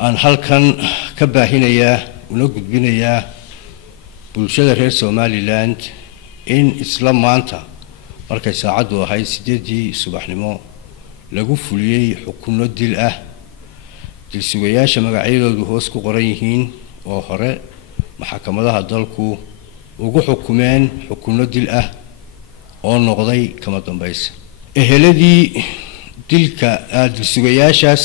aan halkan ka baahinayaa una gudbinayaa bulshada reer Somaliland in isla maanta markay saacadu ahayd 8 subaxnimo lagu fuliyay xukunno dil ah dilsigayaasha magacyadoodu hoos ku qoran yihiin oo hore maxkamadaha dalku ugu xukumeen xukunno dil ah oo noqday kama dambaysa eheladii dilka dilsigayaashaas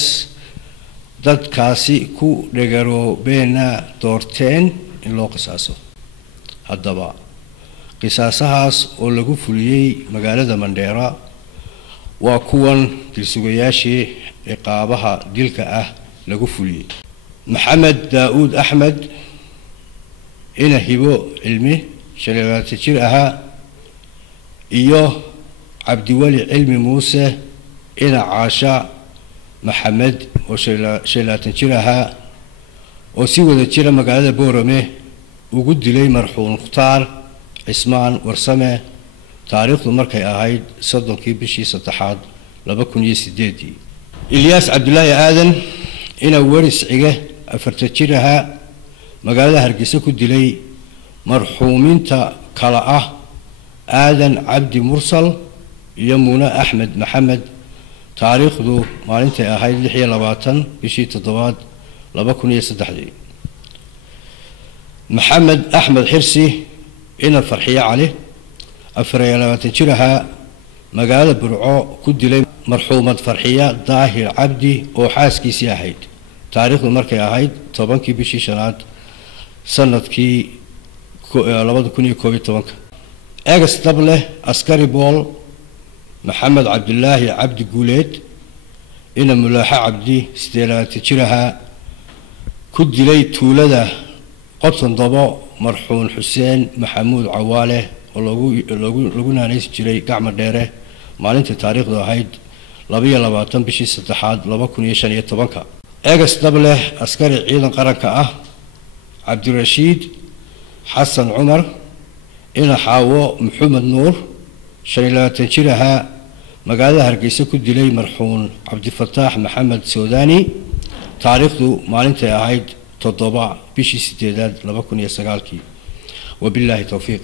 dadkaasi ku dhagaroobena doorteen in loo qisaaso haddaba qisaasahaas oo lagu fuliyay magaalada Mandheera waa kuwan dilsigayaashii ciqaabaha dilka ah lagu fuliyay Maxamed Daawud Axmed ina hibo cilmi shaleeyaad jir aha iyo Cabdiwali Cilmi Muuse ina Caasha Maxamed oo shaleeyaad jir aha oo si wada jira magaalada Boorame ugu dilay marxuum Mukhtaar Ismaan Warsame taariikhdu markay ahayd 3 bishii 3 2008 Ilyas Abdullaahi Aadan ina waris cige 4 jir aha magaalada Hargeysa ku dilay marxuuminta kala ah Aadan Cabdi Mursal iyo Muuna Axmed Maxamed taariikhdu maalintay ahayd 26 bishii 7 2003 Maxamed Axmed Xirsi ina Farxiya Cali 24 jir aha magaalada Burco ku dilay marxuumad Farxiya Daahir Cabdi oo xaaskiisii ahayd taariikhdu markay ahayd 10 bishii 5 sanadkii 2011 eegas dable askari bool Maxamed Cabdillaahi Cabdi Guuleed ina Mulaaxa Cabdi 8 jir aha ku dilay tuulada qodson dabo marxuum Xuseen Maxamuud Cawaale oo lagu naanays jiray gacmo dheere maalinta taariikhdu ahayd 22 bishii 3 2015 eegas dable askari ciidan qaranka ah Cabdirashiid Xasan Cumar ina Xaawo Maxamed Nuur 25 jir aha magaalada Hargeysa ku dilay marxuum Cabdifataax Maxamed Soodani taariikhdu maalintay ahayd 7 bishii 8 2009 wabillahi tawfiiq